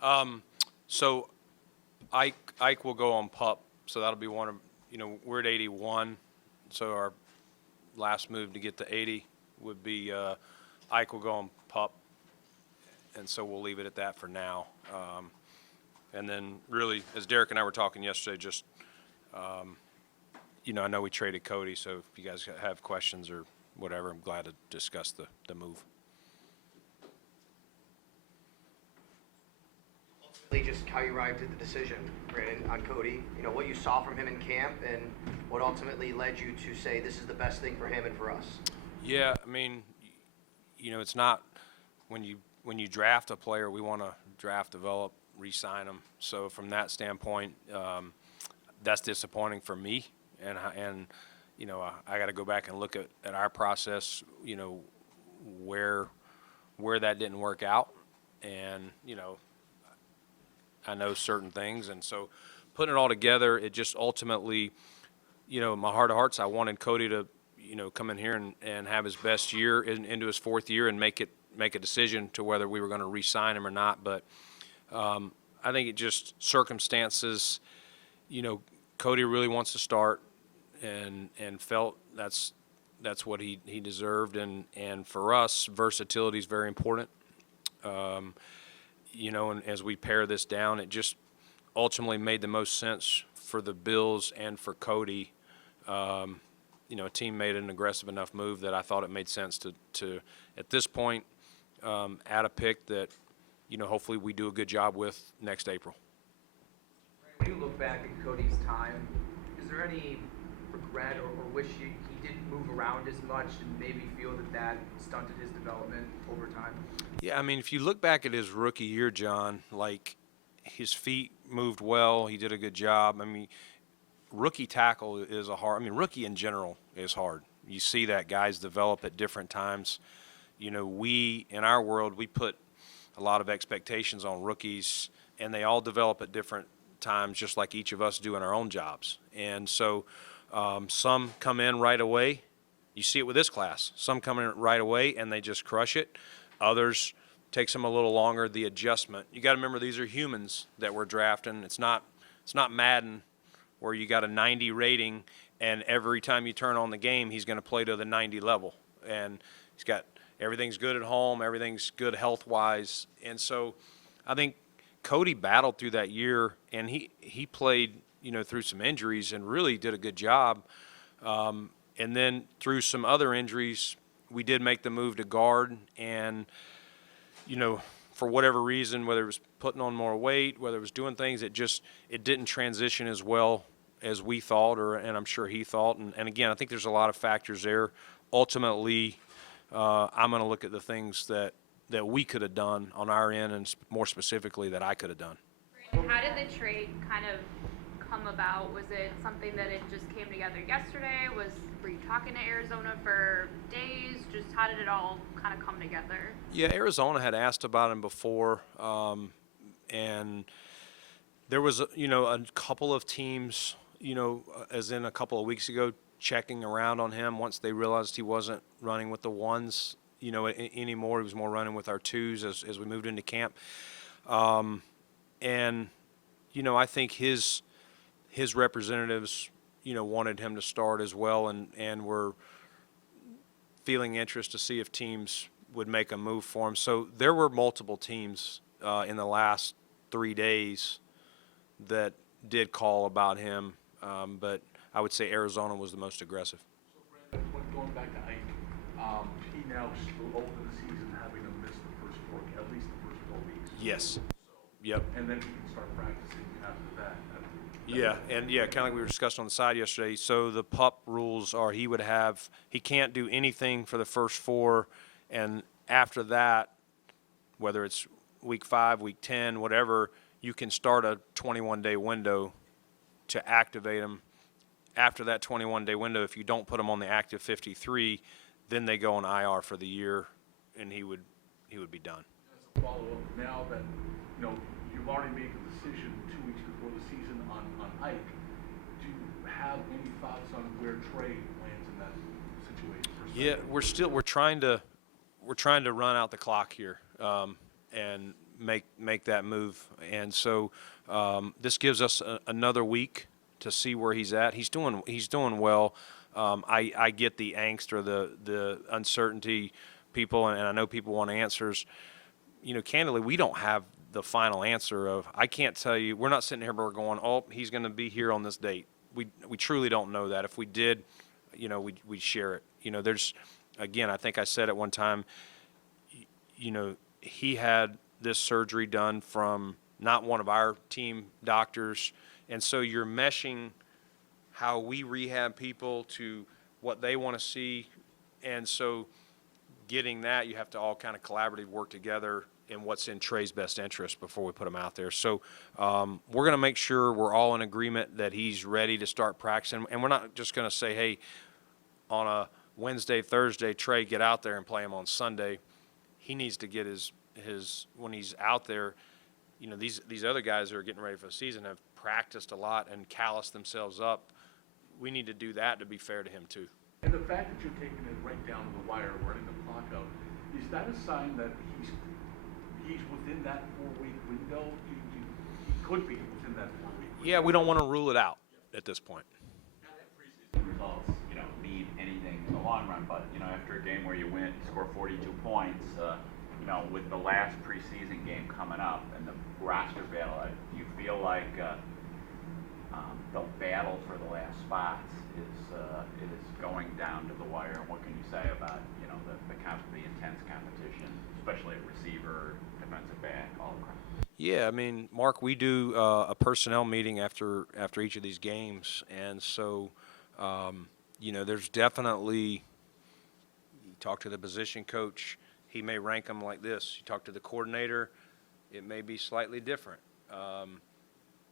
So Ike will go on PUP, so that'll be one of, we're at 81, so our last move to get to 80 would be Ike will go on PUP, and so we'll leave it at that for now. And then really, as Derek and I were talking yesterday, just, I know we traded Cody, so if you guys have questions or whatever, I'm glad to discuss the move. Just how you arrived at the decision, Brandon, on Cody, what you saw from him in camp and what ultimately led you to say this is the best thing for him and for us. Yeah, I mean, it's not when you draft a player, we want to draft, develop, re-sign them. So from that standpoint, that's disappointing for me, and I got to go back and look at our process, where that didn't work out, and I know certain things, and so putting it all together, it just ultimately, my heart of hearts, I wanted Cody to, come in here and have his best year into his fourth year and make a decision to whether we were going to re-sign him or not. But I think it just circumstances, Cody really wants to start and felt that's what he deserved, and for us, versatility is very important. And as we pare this down, it just ultimately made the most sense for the Bills and for Cody. A team made an aggressive enough move that I thought it made sense to at this point, add a pick that, hopefully we do a good job with next April. When you look back at Cody's time, is there any regret or wish he didn't move around as much and maybe feel that stunted his development over time? Yeah, I mean, if you look back at his rookie year, John, like his feet moved well, he did a good job. I mean, rookie tackle is rookie in general is hard. You see that guys develop at different times. We, in our world, we put a lot of expectations on rookies, and they all develop at different times, just like each of us do in our own jobs. And so some come in right away. You see it with this class. Some come in right away, and they just crush it. Others takes them a little longer, the adjustment. You got to remember these are humans that we're drafting. It's not Madden where you got a 90 rating and every time you turn on the game he's going to play to the 90 level. And he's got everything's good at home, everything's good health-wise. And so I think Cody battled through that year, and he played, through some injuries and really did a good job. And then through some other injuries, we did make the move to guard, and, for whatever reason, whether it was putting on more weight, whether it was doing things, it didn't transition as well as we thought, and I'm sure he thought. And again, I think there's a lot of factors there. Ultimately, I'm going to look at the things that we could have done on our end, and more specifically that I could have done. How did the trade kind of come about? Was it something that it just came together yesterday? Were you talking to Arizona for days? Just how did it all kind of come together? Yeah, Arizona had asked about him before, and there was a couple of teams, as in a couple of weeks ago, checking around on him once they realized he wasn't running with the ones, anymore. He was more running with our twos as we moved into camp. And I think his representatives, wanted him to start as well, and were feeling interest to see if teams would make a move for him. So there were multiple teams in the last 3 days that did call about him, but I would say Arizona was the most aggressive. So, Brandon, going back to Ike, he now over the season having to miss at least the first 4 weeks. Yes. So, Yep. And then he can start practicing after that. Yeah, and kind of like we were discussing on the side yesterday. So the PUP rules are he can't do anything for the first 4, and after that, whether it's week 5, week 10, whatever, you can start a 21-day window to activate him. After that 21-day window, if you don't put him on the active 53, then they go on IR for the year, and he would be done. As a follow-up, now that you've already made the decision 2 weeks before the season on Ike, do you have any thoughts on where Trey lands in that situation? Yeah, we're trying to run out the clock here, and make that move. And so this gives us another week to see where he's at. He's doing well. I get the angst or the uncertainty, people, and I know people want answers. Candidly, we don't have the final answer of, I can't tell you, we're not sitting here but we're going, oh, he's going to be here on this date. We truly don't know that. If we did, we'd share it. There's, again, I think I said at one time, he had this surgery done from not one of our team doctors, and so you're meshing how we rehab people to what they want to see, and so getting that, you have to all kind of collaboratively work together in what's in Trey's best interest before we put him out there. So we're going to make sure we're all in agreement that he's ready to start practicing, and we're not just going to say, hey, on a Wednesday, Thursday, Trey, get out there and play him on Sunday. He needs to get his when he's out there, these other guys that are getting ready for the season have practiced a lot and calloused themselves up. We need to do that to be fair to him too. And the fact that you're taking it right down to the wire, running the clock out, is that a sign that he's within that 4-week window? He could be within that 4-week window. Yeah, we don't want to rule it out at this point. Preseason results, mean anything in the long run, but after a game where you win, score 42 points, with the last preseason game coming up and the roster battle, do you feel like the battle for the last spots is going down to the wire? And what can you say about the intense competition, especially at receiver, defensive back, all across? Yeah, I mean, Mark, we do a personnel meeting after each of these games, and so there's definitely, you talk to the position coach, he may rank them like this. You talk to the coordinator, it may be slightly different.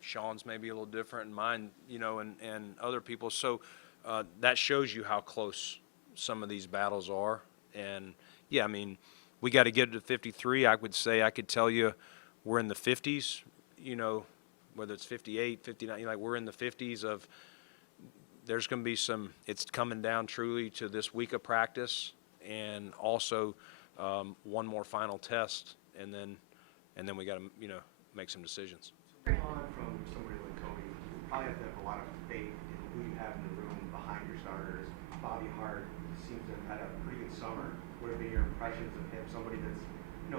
Sean's may be a little different, and mine, and other people. So that shows you how close some of these battles are. And yeah, I mean, we got to get it to 53. I could tell you we're in the 50s, whether it's 58, 59, we're in the 50s of, there's going to be it's coming down truly to this week of practice and also one more final test, and then we got to, make some decisions. On from somebody like Cody, you probably have to have a lot of faith in who you have in the room behind your starters. Bobby Hart seems to have had a pretty good summer. What have been your impressions of him? Somebody that's,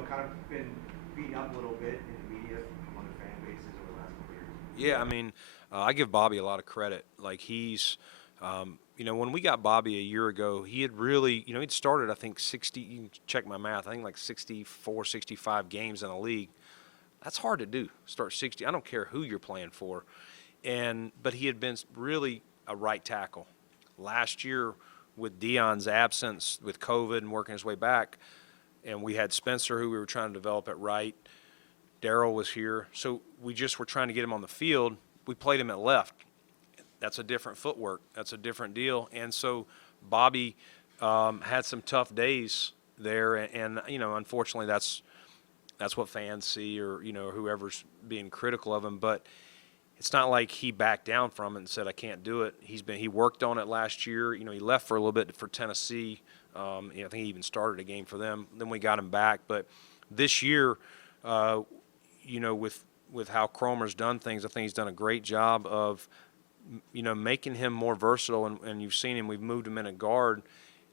kind of been beaten up a little bit in the media from other fan bases over the last couple of years. Yeah, I mean, I give Bobby a lot of credit. Like he's, when we got Bobby a year ago, he had really, he'd started, I think, 60, you can check my math, I think like 64, 65 games in a league. That's hard to do, start 60. I don't care who you're playing for. But he had been really a right tackle. Last year, with Deion's absence, with COVID and working his way back, and we had Spencer, who we were trying to develop at right. Darryl was here. So we just were trying to get him on the field. We played him at left. That's a different footwork. That's a different deal. And so Bobby had some tough days there. And unfortunately, that's what fans see, or whoever's being critical of him. But it's not like he backed down from it and said, I can't do it. He worked on it last year. He left for a little bit for Tennessee. I think he even started a game for them. Then we got him back. But this year, with how Cromer's done things, I think he's done a great job of making him more versatile. And you've seen him. We've moved him in a guard,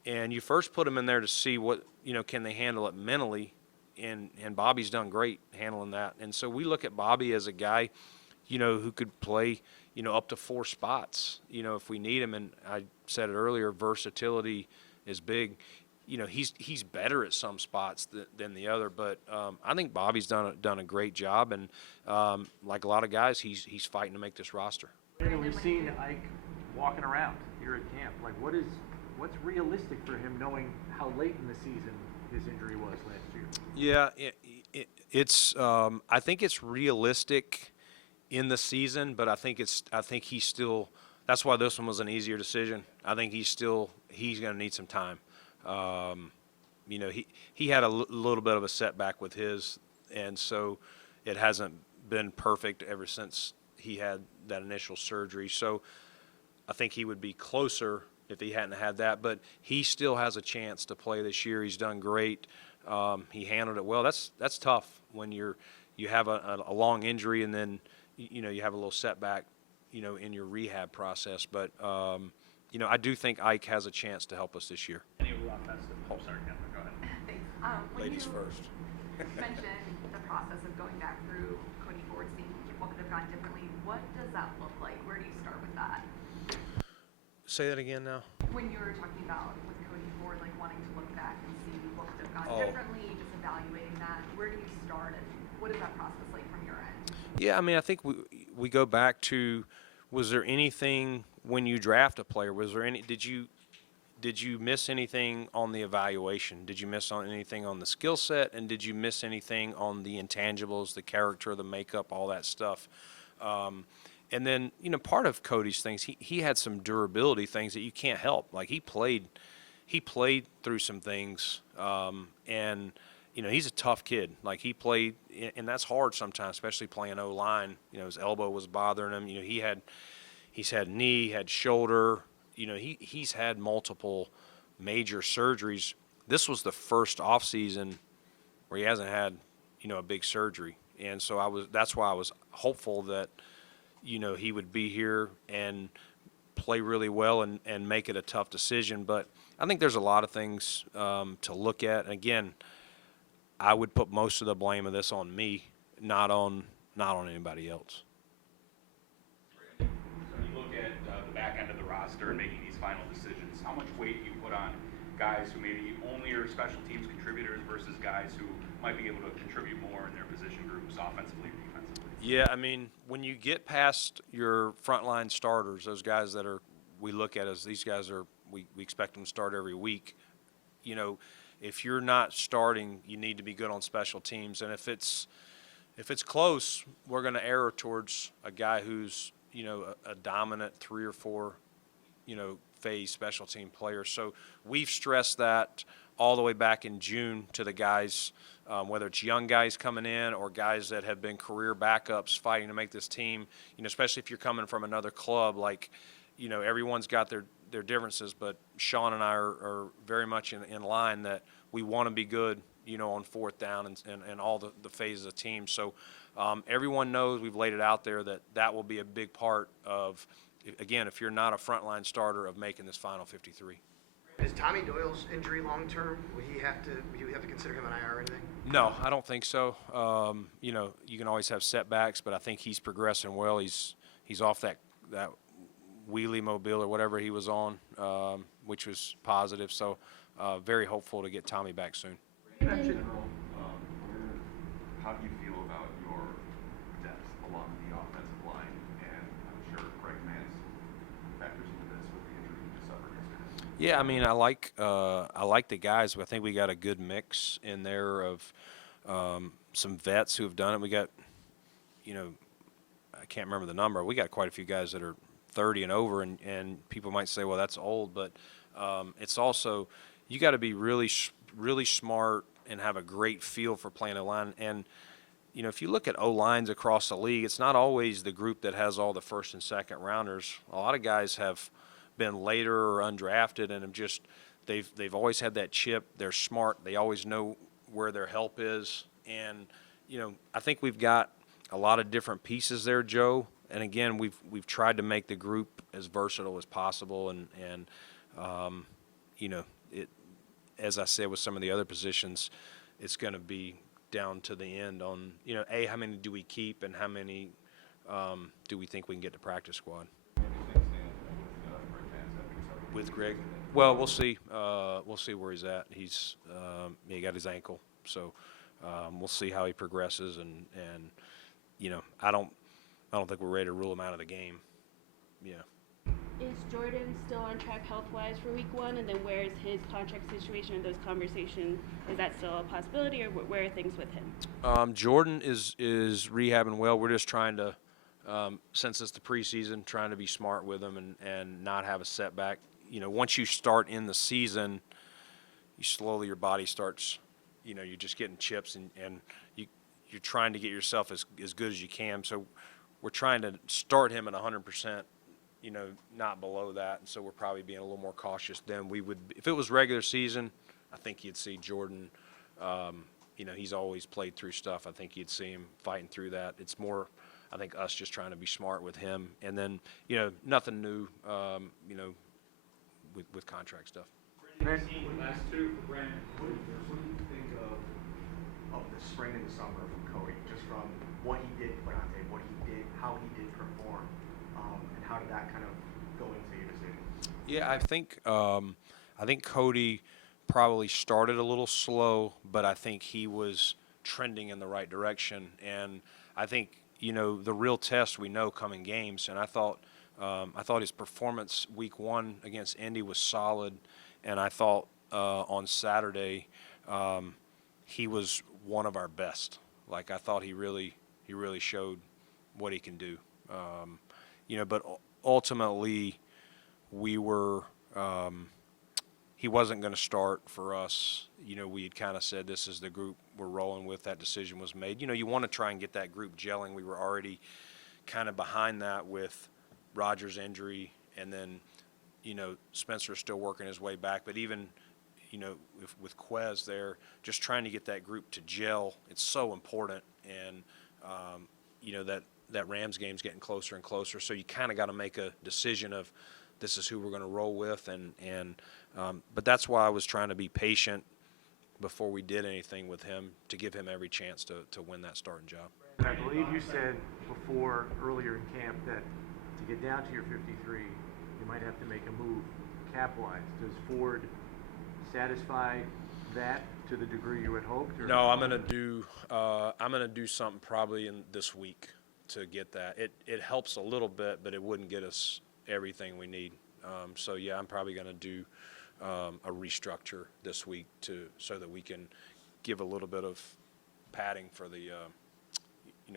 and you first put him in there to see what can they handle it mentally. And Bobby's done great handling that. And so we look at Bobby as a guy, who could play, up to 4 spots, if we need him. And I said it earlier, versatility is big. He's better at some spots than the other. But I think Bobby's done a great job. And like a lot of guys, he's fighting to make this roster. We've seen Ike walking around here at camp. Like, what's realistic for him, knowing how late in the season his injury was last year? Yeah, it's. I think it's realistic in the season, but I think he's still. That's why this one was an easier decision. I think he's going to need some time. He had a little bit of a setback with his, and so it hasn't been perfect ever since he had that initial surgery. So I think he would be closer if he hadn't had that, but he still has a chance to play this year. He's done great. He handled it well. That's tough when you have a long injury and then you have a little setback, in your rehab process. But I do think Ike has a chance to help us this year. Any offensive? Oh, sorry, Catherine, go ahead. Thanks. Ladies first. Mentioned the process of going back through Cody Ford, seeing what could have gone differently. What does that look like? Where do you start with that? Say that again now. When you were talking about with Cody Ford, like wanting to look back and see what could have gone Oh. differently, just evaluating that, where do you start and what is that process like from your end? Yeah, I mean, I think we go back to, was there anything when you draft a player? Was there any? Did you miss anything on the evaluation? Did you miss on anything on the skill set? And did you miss anything on the intangibles, the character, the makeup, all that stuff? And then, part of Cody's things, he had some durability things that you can't help. Like he played through some things, and he's a tough kid. Like he played, and that's hard sometimes, especially playing O-line. His elbow was bothering him. He's had knee, had shoulder. He's had multiple major surgeries. This was the first off season where he hasn't had, a big surgery. And so that's why I was hopeful that, he would be here and play really well and make it a tough decision. But I think there's a lot of things to look at. And again, I would put most of the blame of this on me, not on anybody else. So you look at the back end of the roster and making these final decisions, how much weight do you put on guys who maybe only are special teams contributors versus guys who might be able to contribute more in their position groups, offensively or defensively? Yeah, I mean, when you get past your frontline starters, those guys that we look at as these guys we expect them to start every week. If you're not starting, you need to be good on special teams. And if it's close, we're going to err towards a guy who's, a dominant 3 or 4, phase special team player. So we've stressed that all the way back in June to the guys, whether it's young guys coming in or guys that have been career backups fighting to make this team, especially if you're coming from another club, like, everyone's got their differences, but Sean and I are very much in line that we want to be good, on fourth down and all the phases of the team. So everyone knows we've laid it out there that will be a big part of, again, if you're not a frontline starter, of making this final 53. Is Tommy Doyle's injury long term? Would you have to consider him an IR or anything? No, I don't think so. You can always have setbacks, but I think he's progressing well. He's off that wheelie mobile or whatever he was on, which was positive. So very hopeful to get Tommy back soon. In general, how do you feel about your depth along the offensive line? And I'm sure Greg Mance factors into this with the injury he just suffered yesterday. Yeah, I mean, I like the guys, but I think we got a good mix in there of some vets who have done it. We got, I can't remember the number. We got quite a few guys that are 30 and over, and people might say, well, that's old, but it's also, you got to be really smart and have a great feel for playing O-line. And, if you look at O-lines across the league, it's not always the group that has all the first and second rounders. A lot of guys have been later or undrafted and have just, they've always had that chip. They're smart. They always know where their help is. And, I think we've got a lot of different pieces there, Joe. And again, we've tried to make the group as versatile as possible. And as I said with some of the other positions, it's going to be down to the end on, how many do we keep and how many do we think we can get to practice squad. With Greg? Well, we'll see. We'll see where he's at. He got his ankle, so we'll see how he progresses. And I don't think we're ready to rule him out of the game. Yeah. Is Jordan still on track health-wise for week 1? And then where is his contract situation in those conversations? Is that still a possibility, or where are things with him? Jordan is rehabbing well. We're just trying to, since it's the preseason, trying to be smart with him and not have a setback. Once you start in the season, your body starts, you're just getting chips and you're trying to get yourself as good as you can. So we're trying to start him at 100%. Not below that, and so we're probably being a little more cautious than we would. If it was regular season, I think you'd see Jordan he's always played through stuff. I think you'd see him fighting through that. It's more, I think, us just trying to be smart with him. And then, nothing new, with contract stuff. Last two for Brandon. What do you think of the spring and the summer from Cody, just from what he did put on tape, what he did, how he did perform, and how did that kind of go into your decision? Yeah, I think Cody probably started a little slow, but I think he was trending in the right direction. And I think, the real test we know coming games, and I thought his performance week 1 against Indy was solid, and I thought on Saturday he was one of our best. Like, I thought he really showed what he can do. But ultimately we were he wasn't going to start for us. We had kind of said this is the group we're rolling with. That decision was made. You want to try and get that group gelling. We were already kind of behind that with Rodgers' injury, and then, Spencer's still working his way back. But even, with Quez there, just trying to get that group to gel, it's so important. And, that Rams game's getting closer and closer. So you kind of got to make a decision of this is who we're going to roll with. But that's why I was trying to be patient before we did anything with him, to give him every chance to win that starting job. And I believe you said before, earlier in camp, that to get down to your 53, you might have to make a move cap-wise. Does Ford satisfy that to the degree you had hoped? Or? No, I'm gonna do something probably in this week to get that. It helps a little bit, but it wouldn't get us everything we need. So yeah, I'm probably gonna do a restructure this week so that we can give a little bit of padding for the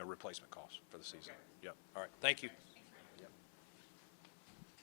replacement costs for the season. Yep. All right. Thank you.